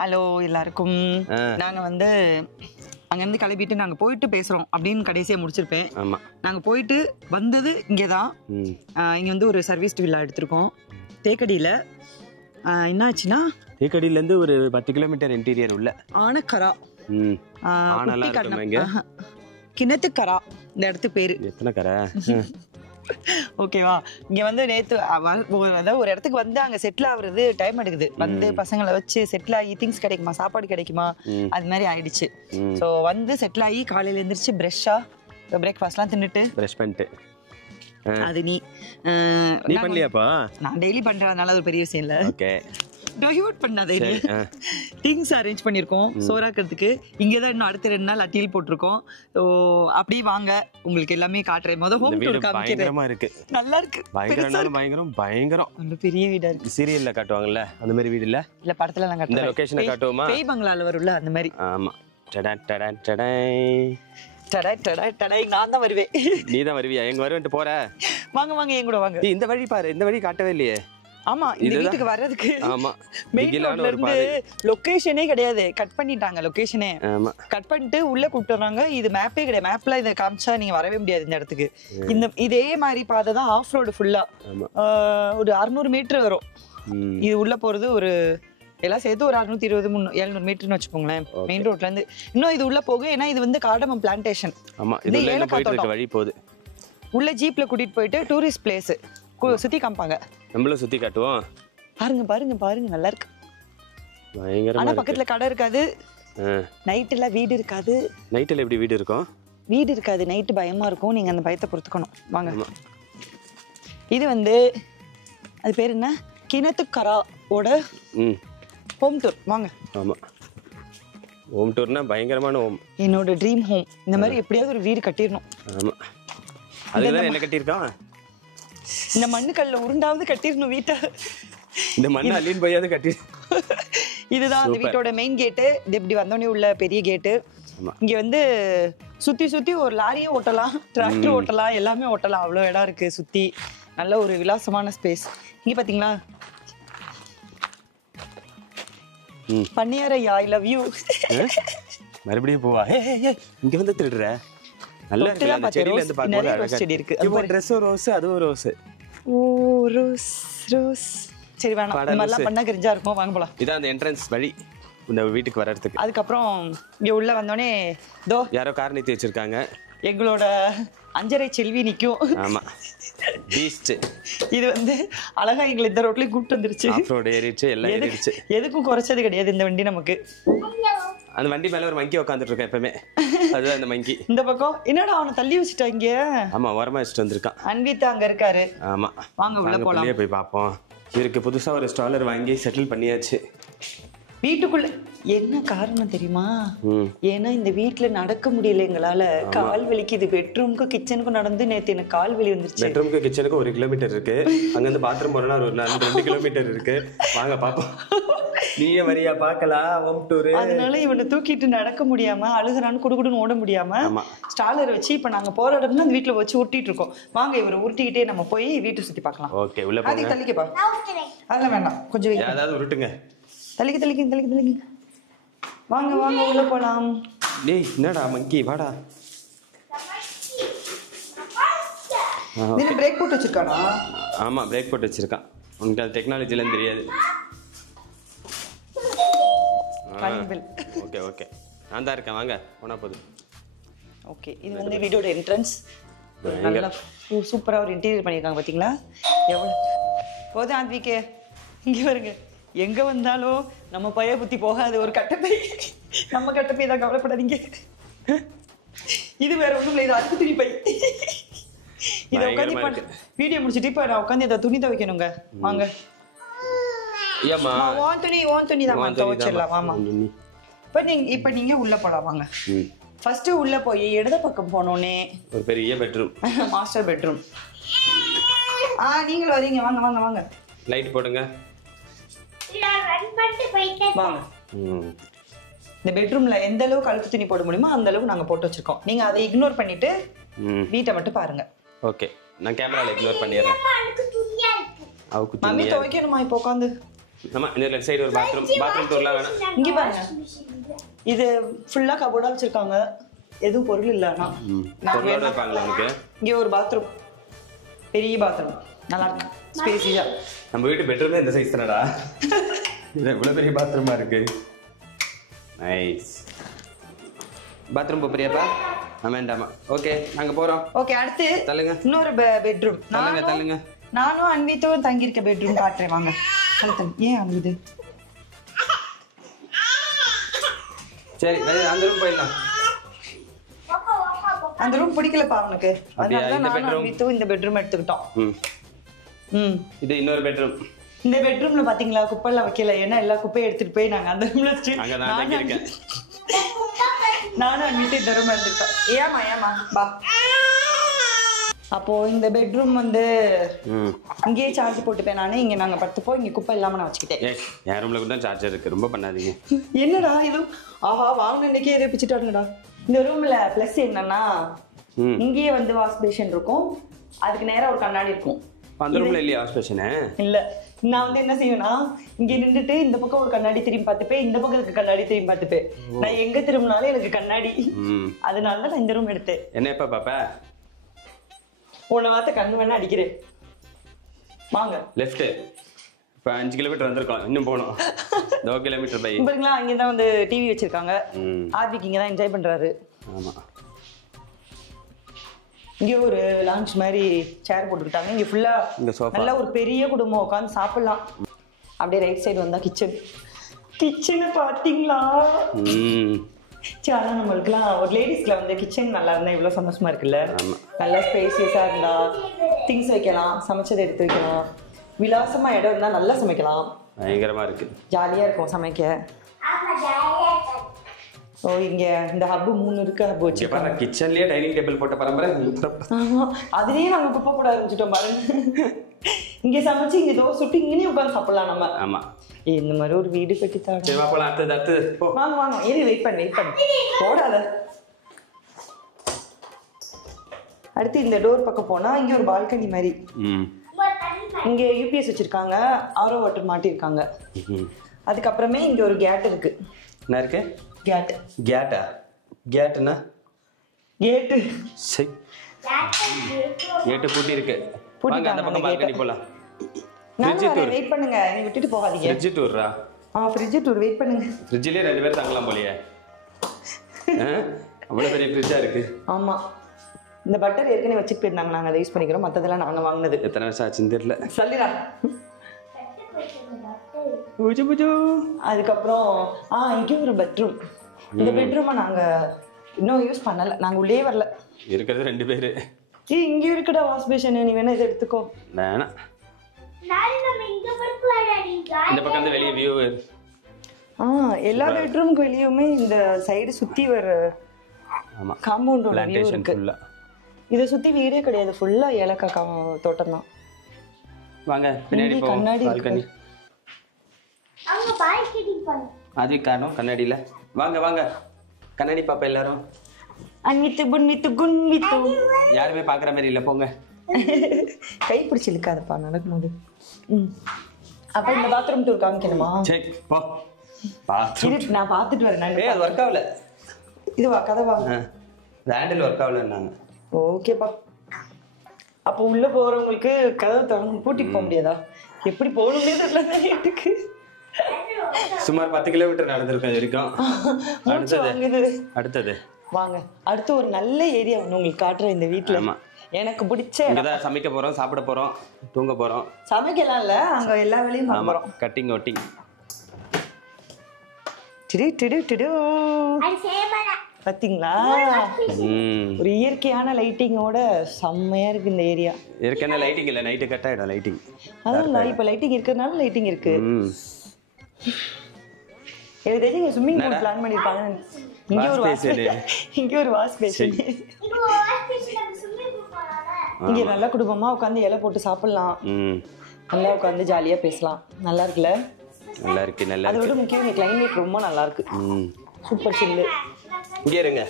Hello எல்லாருக்கும். நாங்க வந்து அங்கேருந்து கிளம்பிட்டு நாங்கள் போயிட்டு பேசுகிறோம் அப்படின்னு கடைசியாக முடிச்சிருப்பேன். ஆமாம், நாங்கள் போயிட்டு வந்தது இங்கே தான். இங்கே வந்து ஒரு சர்வீஸ் வில்லா எடுத்திருக்கோம் தேக்கடியில். என்ன ஆச்சுன்னா, தேக்கடியிலேருந்து ஒரு 10 கிலோமீட்டர் இன்டீரியர் உள்ள ஆனக்கரா ஆனலாம் கிணத்துக்கரா இந்த இடத்துக்கு பேரு. எத்தனை கரை? ஓகேவா? இங்க வந்து நேத்து அதாவது ஒரு இடத்துக்கு வந்து அங்க செட்டில் ஆகுறது டைம் எடுக்குது. வந்து பசங்களை வச்சு செட்டில் ஆகி திங்ஸ் கிடைக்குமா, சாப்பாடு கிடைக்குமா, அது மாதிரி ஆயிடுச்சு. ஸோ வந்து செட்டில் ஆகி காலையில எழுந்திரிச்சு பிரஷ்ஷா பிரேக்ஃபாஸ்ட்லாம் தின்னுட்டு பிரஷ் பண்ணிட்டு அது நீ பண்ணலையாப்பா? நான் டெய்லி பண்றதுனால அது ஒரு பெரிய விஷயம் இல்லை. ஓகே, டைவர்ட் பண்ணாதே. திங்ஸ் அரேஞ்ச் பண்ணியிருக்கோம் சோறாக்கிறதுக்கு. இங்கே தான் இன்னும் அடுத்த 2 நாள் அட்டியில் போட்டிருக்கோம். ஸோ அப்படியே வாங்க, உங்களுக்கு எல்லாமே காட்டுறேன். முதல் ஹோம் டூர் காமிக்கிறேன். இருக்கு, நல்லா இருக்கு. பயங்கரம் ரொம்ப பெரிய வீடா இருக்கு. சீரியல்ல காட்டுவாங்கல்ல அந்த மாதிரி வீடு இல்ல? இல்ல படத்துல எல்லாம் காட்டுவாங்க. இந்த லொகேஷனை காட்டுவோமா? பேய் பங்களால வரும்ல அந்த மாதிரி. ஆமா. டடா டடா டடா டடா டடா டடா. நான் தான் வருவேன். நீ தான் வருவியா? எங்க வருவேன்ட்டு போற? வாங்க வாங்க என் கூட வாங்க. இந்த வழி பாரு, இந்த வழி காட்டவே இல்லையே. ஆமா, இந்த வீட்டுக்கு வர்றதுக்கு ஆமா மெயின் ரோட்ல இருந்து லொகேஷனே கிடையாது, கட் பண்ணிட்டாங்க லொகேஷனே. கட் பண்ணிட்டு உள்ள கூப்பிட்டுறாங்க. இது மேப்பே கிடையாது. மேப்ல இதை காமிச்சா நீங்க வரவே முடியாது இந்த இடத்துக்கு. இந்த இதே மாதிரி பாதை தான் ஆஃப் ரோடு ஃபுல்லா. ஒரு 600 மீட்டர் வரும். இது உள்ள போறது ஒரு எல்லாம் சேர்த்து ஒரு 620 700 மீட்டர்னு வச்சுக்கோங்களேன் மெயின் ரோட்ல இருந்து. இன்னும் இது உள்ள போகும், ஏன்னா இது வந்து காடமம் பிளான்டேஷன். வழி போகுது. உள்ள ஜீப்ல கூட்டிட்டு போயிட்டு டூரிஸ்ட் பிளேஸ் சுத்தி காமிப்பாங்க. நம்மளும் சுத்தி காட்டுவோம். பாருங்க பாருங்க பாருங்க, நல்லா இருக்கு. பயங்கரமா. ஆனா பக்கத்துல கடை இருக்காது, நைட்ல வீடு இருக்காது. நைட்ல எப்படி வீடு இருக்கும்? வீடு இருக்காது, நைட்டு பயமா இருக்கும். நீங்க அந்த பயத்தை பொறுத்துக்கணும். வாங்க. இது வந்து அது பேர் என்ன, கிணத்துக்கராவோட ஹோம் டூர். வாங்க. ஆமா, ஹோம் டூர்னா பயங்கரமான ஹோம். என்னோட ட்ரீம் ஹோம். இந்த மாதிரி எப்படியாவது ஒரு வீடு கட்டிடணும். ஆமா, அதுதான் என்ன கட்டியிருக்கான். இந்த மண்ணுக்கல்ல உருண்டாவது கட்டிடணும் வீட்டை. இந்த மண்ணு அள்ளின்னு போயாவது கட்டி. இதுதான் அந்த வீட்டோட மெயின் கேட்டு. இது இப்படி வந்தோடனே உள்ள பெரிய கேட்டு. இங்க வந்து சுத்தி சுத்தி ஒரு லாரியும் ஓட்டலாம், டிராக்டர் ஓட்டலாம், எல்லாமே ஓட்டலாம். அவ்வளோ இடம் இருக்கு சுத்தி. நல்ல ஒரு விலாசமான ஸ்பேஸ். இங்க பாத்தீங்களா, பன்னியாரையா, ஐ லவ் யூ. மறுபடியும் போவா? இங்க வந்து திருடுற. நல்லா இருக்கு. அந்த செடியில இருந்து பாக்கும்போது அழகா செடி இருக்கு. இப்போ Dress ரோஸ், அதுவும் ரோஸ். ஓ ரோஸ் ரோஸ். சரி வேணாம், இந்த மாதிரிலாம் பண்ணா கிரிஞ்சா இருக்கும். வாங்க போலாம். இதான் அந்த என்ட்ரன்ஸ் வழி இந்த வீட்டுக்கு வர்றதுக்கு. அதுக்கப்புறம் இங்க உள்ள வந்தோடனே தோ யாரோ கார் நிறுத்தி வச்சிருக்காங்க. எங்களோட அஞ்சரை செல்வி நிக்கும். ஆமா, பீஸ்ட். இது வந்து அழகா எங்களை இந்த ரோட்லயும் கூப்பிட்டு வந்துருச்சு. ஆஃப் ரோட் ஏறிச்சு, எல்லாம் ஏறிச்சு. எதுக்கும் குறைச்சது கிடையாது இந்த வண்டி நமக்கு. அந்த வண்டி மேல ஒரு மங்கி உட்காந்துட்டு இருக்கேன் எப்பவுமே. அதுதான் அந்த மங்கி. இந்த பக்கம் என்னடா அவனை தள்ளி வச்சுட்டாங்க. ஆமா, ஓரமா வச்சுட்டு வந்திருக்கான். அன்விதா அங்க இருக்காரு. ஆமா, வாங்க உள்ள போலாம். போய் பாப்போம். இவருக்கு புதுசா ஒரு ஸ்டாலர் வாங்கி செட்டில் பண்ணியாச்சு வீட்டுக்குள்ள. என்ன காரணம் தெரியுமா? ஏன்னா இந்த வீட்டுல நடக்க முடியல எங்களால. கால் வலிக்குது. பெட்ரூமுக்கும் கிச்சனுக்கும் நடந்து நேத்து எனக்கு கால் வலி வந்துருச்சு. பெட்ரூமுக்கு கிச்சனுக்கு 1 கிலோமீட்டர் இருக்கு. அங்க இருந்து பாத்ரூம் போறோம்னா ஒரு 2 கிலோமீட்டர் இருக்கு. வாங்க பாப்போம். நீங்க வரியா பாக்கலாம் ஹோம் டூர். அதனால இவனை தூக்கிட்டு நடக்க முடியாம அழுகுறான்னு குடுகுடுன்னு ஓட முடியாம ஸ்டாலர் வச்சு இப்ப நாங்க போற இடம்னா அந்த வீட்டுல வச்சு உருட்டிட்டு இருக்கோம். வாங்க இவரை உருட்டிக்கிட்டே நம்ம போய் வீட்டை சுத்தி பார்க்கலாம். ஓகே, உள்ள போங்க. அதுக்கு தள்ளிக்கப்பா. அதெல்லாம் வேண்டாம், கொஞ்சம் ஏதாவது உருட்டுங்க. தள்ளிக்க. வாங்க வாங்க உள்ள போலாம். டேய் என்னடா மங்கி, வாடா. நீங்க பிரேக் போட்டு வச்சிருக்கானா? ஆமா, பிரேக் போட்டு வச்சிருக்கான். உனக்கு அது டெக்னாலஜிலாம் தெரியாது. ஓகே ஓகே, நான் தான் இருக்கேன். வாங்க போனா போதும். ஓகே, இது வந்து வீடியோட என்ட்ரன்ஸ். நல்லா சூப்பரா ஒரு இன்டீரியர் பண்ணியிருக்காங்க பாத்தீங்களா? எவ்வளவு போதும் ஆத்விகே. இங்க வருங்க, எங்க வந்தாலும் நம்ம பைய புத்தி போகாது. ஒரு கட்டப்பை, நம்ம கட்டப்பை தான், கவலைப்படாதீங்க. இது வேற ஒண்ணும் இல்லை, இது அழுக்கு துணி பை. இதை உட்காந்து வீடியோ முடிச்சுட்டு இப்ப நான் உட்காந்து இதை துணி துவைக்கணுங்க. வாங்க. ஓன் துணி தான் துவைச்சிடலாம். ஆமா, இப்ப நீங்க உள்ள போலாம். வாங்க. ஃபர்ஸ்ட் உள்ள போய் இடது பக்கம் போனோடனே ஒரு பெரிய பெட்ரூம், மாஸ்டர் பெட்ரூம். நீங்களும் வரீங்க. வாங்க வாங்க வாங்க. லைட் போடுங்க. வாங்க. இந்த பெட்ரூம்ல எந்த அளவுக்கு அழுக்கு துணி போட முடியுமோ அந்த அளவுக்கு நாங்க போட்டு வச்சிருக்கோம். நீங்க அதை இக்னோர் பண்ணிட்டு வீட்டை மட்டும் பாருங்க. ஓகே, நான் கேமரால இக்னோர் பண்ணிடுறேன். மம்மி துவைக்கணுமா இப்போ உட்காந்து? ஆமா இந்த லெஃப்ட் சைடு ஒரு பாத்ரூம் டோர்லாம் வேணாம். இங்க பாருங்க, இது ஃபுல்லா கபோர்டா வச்சிருக்காங்க, எதுவும் பொருள் இல்ல. பொருளோட இருப்பாங்களா உங்களுக்கு? இங்க ஒரு பாத்ரூம், பெரிய பாத்ரூம், நல்லா இருக்கு, ஸ்பேசியா. நம்ம வீட்டு பெட்ரூம்ல இந்த சைஸ் தானடா. இது இவ்வளவு பெரிய பாத்ரூமா இருக்கு. நைஸ். பாத்ரூம் போறியாப்பா? வேண்டாமா. ஓகே நாங்க போறோம். ஓகே அடுத்து தள்ளுங்க. இன்னொரு பெட்ரூம். தள்ளுங்க. நானும் அன்வித்தும் தங்கி இருக்க பெட்ரூம் காட்டுறேன் வாங்க. ஏன் அழுகுது? சரி அந்த ரூம் போயிடலாம். அந்த ரூம் பிடிக்கலப்பா அவனுக்கு, அதனால தான் நானும் அன்வித்தும் இந்த பெட்ரூம் எடுத்துக்கிட்டோம். இது இன்னொரு பெட்ரூம். இந்த பெட்ரூம்ல பாத்தீங்களா குப்பைலாம் வைக்கல, ஏன்னா எல்லா குப்பையும் எடுத்துட்டு போய் நாங்க அந்த ரூம்ல இருக்கேன். நானும் அன்வித்து இந்த ரூம் எடுத்துக்கிட்டோம். ஏமா பா. அப்போ இந்த பெட்ரூம் வந்து இங்கேயே சார்ஜ் போட்டுப்பேன் நானே. இங்க நாங்க படுத்துப்போம், இங்க குப்பை இல்லாம நான் வச்சுக்கிட்டேன். என் ரூம்ல கூட சார்ஜர் இருக்கு, ரொம்ப பண்ணாதீங்க. என்னடா இது? ஆஹா வாங்கின இன்னைக்கே இதை பிச்சுட்டாருங்கடா. இந்த ரூம்ல பிளஸ் என்னன்னா இங்கேயே வந்து வாஷ் பேஷன் இருக்கும், அதுக்கு நேரா ஒரு கண்ணாடி இருக்கும். அந்த ரூம்ல இல்லையா வாஷ் பேஷன்? இல்ல. நான் வந்து என்ன செய்வேன்னா இங்க நின்றுட்டு இந்த பக்கம் ஒரு கண்ணாடி திரும்பி பார்த்துப்பேன், இந்த பக்கம் இருக்க கண்ணாடி திரும்பி பார்த்துப்பேன். நான் எங்க திரும்பினாலும் எனக்கு கண்ணாடி, அதனாலதான் நான் இந்த ரூம் எடுத்தேன். என்ன எப்ப பாப்பா? போன வாரத்தை கண்ணு வேணா அடிக்கிறேன். வாங்க லெஃப்ட். இப்ப 5 கிலோமீட்டர் வந்திருக்கோம், இன்னும் போகணும். 2 கிலோமீட்டர் பை. பாருங்களா, அங்கதான் வந்து டிவி வச்சிருக்காங்க. ஆர்விக்கு இங்கதான் என்ஜாய் பண்றாரு. ஆமா. இங்க ஒரு லான்ச் மாதிரி சேர் போட்டுக்கிட்டாங்க. இங்க ஃபுல்லா நல்ல ஒரு பெரிய குடும்பம் உட்காந்து சாப்பிடலாம். அப்படியே ரைட் சைடு வந்தா கிச்சனை பாத்தீங்களா? ஆனா நம்மளுக்குலாம் ஒரு லேடிஸ்ல வந்து கிச்சன் நல்லா இருந்தா இவ்வளவு சந்தோஷமா இருக்குல்ல. நல்லா ஸ்பேசியஸா இருந்தா திங்ஸ் வைக்கலாம், சமைச்சதை எடுத்து வைக்கலாம், விலாசமா இடம் இருந்தா நல்லா சமைக்கலாம். பயங்கரமா இருக்கு, ஜாலியா இருக்கும் சமைக்க. ஓ இங்க இந்த ஹப் 3 இருக்கு. ஹப் வச்சு பாருங்க, கிச்சன்லயே டைனிங் டேபிள் போட்ட பரம்பரை. அதுலயே நாங்க குப்பை போட ஆரம்பிச்சிட்டோம் பாருங்க. இங்க சமைச்சு இங்க தோசை சுட்டு இங்கனே உட்கார்ந்து சாப்பிடலாம் நம்ம. ஆமா, இந்த மாதிரி ஒரு வீடு கட்டி தாங்க. சரி வா போலாம். அடுத்து போ. வாங்க ஏறி வெயிட் பண்ணு போடாத. அடுத்து இந்த டோர் பக்கம் போனா இங்க ஒரு பால்கனி மாதிரி. இங்க யூபிஎஸ் வச்சிருக்காங்க, ஆரோ வாட்டர் மாட்டிருக்காங்க. அதுக்கப்புறமே இங்க ஒரு கேட் இருக்கு. என்ன இருக்கு? கேட்டா? கேட்னா கேட். சரி, கேட் பூட்டி இருக்கு. வாங்க அந்த பக்கம் பால்கனி போலாம். ஃப்ரிட்ஜ் டூர் வெயிட் பண்ணுங்க, நீ விட்டுட்டு போகாதீங்க. ஃப்ரிட்ஜ் டூர்ரா? ஃப்ரிட்ஜ் டூர் வெயிட் பண்ணுங்க. ஃப்ரிட்ஜ்லயே 2 பேர் தங்கலாம் போலயே. அவ்வளவு பெரிய ஃப்ரிட்ஜா இருக்கு. ஆமா, இந்த பட்டர் ஏற்கனவே வச்சுட்டு போயிருந்தாங்க, நாங்க அதை யூஸ் பண்ணிக்கிறோம். மத்ததெல்லாம் நாங்க வாங்கினது. எத்தனை வருஷம் ஆச்சுன்னு தெரியல. சொல்லிடா. அதுக்கப்புறம் இங்கே ஒரு பெட்ரூம். இந்த பெட்ரூமை நாங்க இன்னும் யூஸ் பண்ணல, நாங்க உள்ளே வரல. இருக்கிறது 2 பேரு. இங்க இருக்குடா வாஷ் பேஷன், நீ வேணா இதை எடுத்துக்கோ. வேணாம், இந்த பக்கம் வெளியே வியூ. எல்லா பெட்ரூமுக்கு வெளியுமே இந்த சைடு சுத்தி வர காம்பவுண்டோட வியூ இருக்கு. இதை சுத்தி வீடே கிடையாது, ஃபுல்லா ஏலக்காய் தோட்டம் தான். வாங்க பின்னாடி போ. கண்ணாடி பால்கனி அங்க பால்கனி பாருங்க. அது காணோம் கண்ணாடியில. வாங்க கண்ணாடி பாப்பா எல்லாரும். அன்வித்து புன்வித்து குன்வித்து. யாருமே பாக்குற மாதிரி இல்ல, போங்க. கை பிடிச்சி இழுக்காதப்பா நடக்கும்போது. அப்ப இந்த பாத்ரூம் டூர் காமிக்கணுமா? சரி போ. பாத்ரூம் நான் பாத்துட்டு வரேன். அது ஒர்க் ஆகல. இதுவா கதவா? Handle work ஆகலன்னாங்க. ஓகேப்பா. அப்போ உள்ள போறவங்களுக்கு கதவு திறந்து பூட்டிட்டு போக முடியாதா? எப்படி போகணும்னே தெரியல வீட்டுக்கு. சுமார் 10 கிலோமீட்டர் நடந்திருக்கோம் வரைக்கும். அடுத்தது வாங்க, அடுத்து ஒரு நல்ல ஏரியா ஒன்று உங்களுக்கு காட்டுறேன் இந்த வீட்டுல. எனக்கு பிடிச்ச இங்கதான் சமைக்க போறோம், சாப்பிட போறோம், தூங்க போறோம். சமைக்கலாம் இல்ல, அங்க எல்லா வேலையும் பண்ண போறோம். கட்டிங் ஒட்டிங். பாத்தீங்களா, ஒரு இயற்கையான லைட்டிங்கோட செம்மையா இருக்கு இந்த ஏரியா. ஏற்கனவே லைட்டிங் இல்ல, நைட்டு கட் ஆயிடும் லைட்டிங். அதான் இப்ப லைட்டிங் இருக்கிறதுனால லைட்டிங் இருக்கு. எனக்கு தெரிஞ்சு இங்க ஸ்விம்மிங் பூல் பிளான் பண்ணிருப்பாங்க. இங்க ஒரு வாஷ் பேஷன். இங்க நல்ல குடும்பமா உட்காந்து இலை போட்டு சாப்பிடலாம், நல்லா உட்காந்து ஜாலியா பேசலாம். நல்லா இருக்குல்ல? நல்லா இருக்கு. நல்லா அதை விட முக்கியம் இந்த கிளைமேட் ரொம்ப நல்லா இருக்கு. சூப்பர் சில்லு. இங்க இருங்க.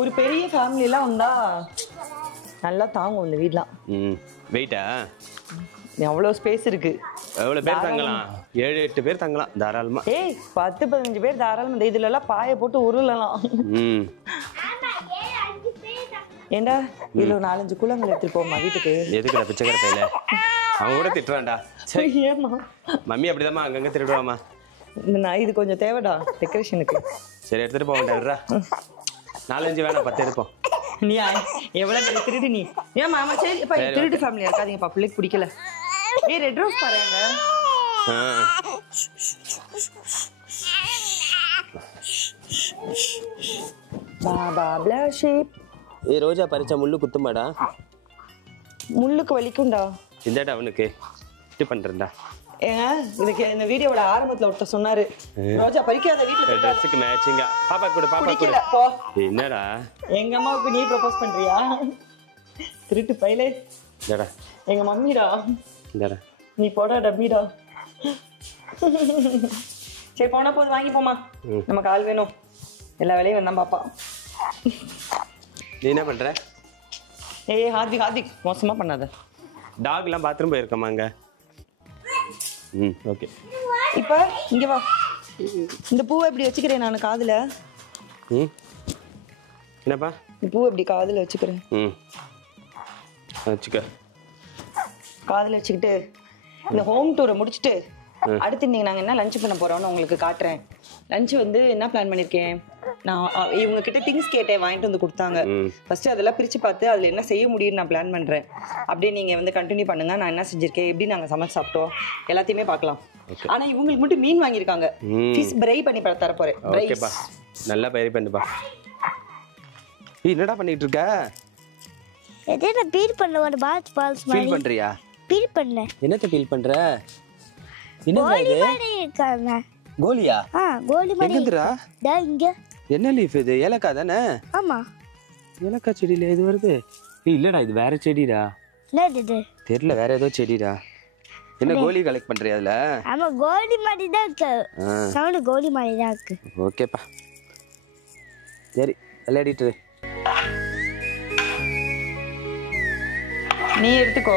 ஒரு பெரிய ஃபேமிலி எல்லாம் வந்தா நல்லா தாங்கும் இந்த வீட்லாம். வெயிட்டா? அவ்வளவு ஸ்பேஸ் இருக்கு. எவ்வளவு பேர் தங்கலாம்? 7-8 பேர் தங்கலாம் தாராளமா. ஏய் 10-15 பேர் தாராளமா இந்த இதுல எல்லாம் பாயை போட்டு உருளலாம். ம். ஏண்டா இதுல 4-5 கூழாங்கல் எடுத்துட்டு போமா வீட்டுக்கு. எதுக்குடா பிச்சைக்கார பையில? அவன் கூட திட்டுறான்டா. சரி ஏமா மம்மி அப்படிதாம்மா அங்கங்க திருடுவாமா. நான் இது கொஞ்சம் தேவைடா டெக்கரேஷனுக்கு. சரி எடுத்துட்டு போவேன்டா. 4-5 வேணாம் 10 எடுப்போம். நீ எவ்வளவு பெரிய திருடு நீ. ஏன் மாமா சரி இப்ப திருடு ஃபேமிலியா இருக்காதீங்கப்பா, பிள்ளைக்கு பிடிக்கல. ஏய் ரெட் ரோஸ் பாருங்க. பாபா பிளஷிப். ஏய் ரோஜா பறிச்சா முள்ளு குத்துமாடா? முள்ளுக்கு வலிக்கும்டா. இந்தாடா அவனுக்கு இது பண்றேன்டா. ஏங்க இதுக்கு இந்த வீடியோவோட ஆரம்பத்துல ஒருத்தர் சொன்னாரு ரோஜா பறிக்காத வீட்டுல ட்ரெஸ்ஸுக்கு மேட்சிங்கா. பாப்பா கூட பாப்பா கூட. பிடிக்கல போ. என்னடா எங்க அம்மாவுக்கு நீ ப்ரோபோஸ் பண்றியா? திருட்டு பையலே. இந்தாடா எங்க மம்மிடா. இந்தாடா. நீ போடா டம்மிடா. சரி போனா போது வாங்கி போமா. நமக்கு ஆள் வேணும். எல்லா வேலையும் வந்தான் பாப்பா. நீ என்ன பண்ற? ஏய் ஹார்திக் மோசமா பண்ணாத. டாக்லாம் பாத்ரூம் போயிருக்கமா அங்க? ம் ஓகே. இப்ப இங்க வா. இந்த பூவை இப்படி வச்சுக்கிறேன் நான் காதுல. ம் என்னப்பா? இந்த பூவை இப்படி காதுல வச்சுக்கிறேன். ம் வச்சுக்க. காதுல வச்சுக்கிட்டு இந்த ஹோம் டூரை முடிச்சுட்டு அடுத்து இன்னைக்கு நாங்கள் என்ன லஞ்ச் பண்ண போறோம்னு உங்களுக்கு காட்டுறேன். லஞ்ச் வந்து என்ன பிளான் பண்ணியிருக்கேன் நான், இவங்க கிட்ட திங்ஸ் கேட்டேன் வாங்கிட்டு வந்து கொடுத்தாங்க. ஃபர்ஸ்ட் அதெல்லாம் பிரிச்சு பார்த்து அதில் என்ன செய்ய முடியும்னு நான் பிளான் பண்றேன். அப்படியே நீங்க வந்து கண்டினியூ பண்ணுங்க. நான் என்ன செஞ்சிருக்கேன், எப்படி நாங்கள் சமைச்சு சாப்பிட்டோம் எல்லாத்தையுமே பார்க்கலாம். ஆனா இவங்களுக்கு மட்டும் மீன் வாங்கியிருக்காங்க. ஃபிஷ் ஃப்ரை பண்ணி தர போறேன். ஓகேப்பா நல்லா பயிர் பண்ணுப்பா. என்னடா பண்ணிட்டு இருக்க? எதை பீல் பண்ண ஒரு பால்ஸ் பால்ஸ் ஃபீல் பண்றியா? பீல் பண்ண என்னத்த ஃபீல் பண்ற? என்னடா இது? இருக்காங்க கோலியா? கோலி மாதிரி எங்கடா? டா இங்க. என்ன லீஃப் இது? ஏலக்காய் தானே? ஆமா ஏலக்காய் செடியில இது வருது. இல்லடா இது வேற செடிடா. என்னது இது? தெரியல வேற ஏதோ செடிடா. என்ன கோலி கலெக்ட் பண்றியா அதுல? ஆமா கோலி மாதிரி தான் இருக்கு. சவுண்ட் கோலி மாதிரி தான் இருக்கு. ஓகேப்பா சரி விளையாடிட்டு நீ எடுத்துக்கோ.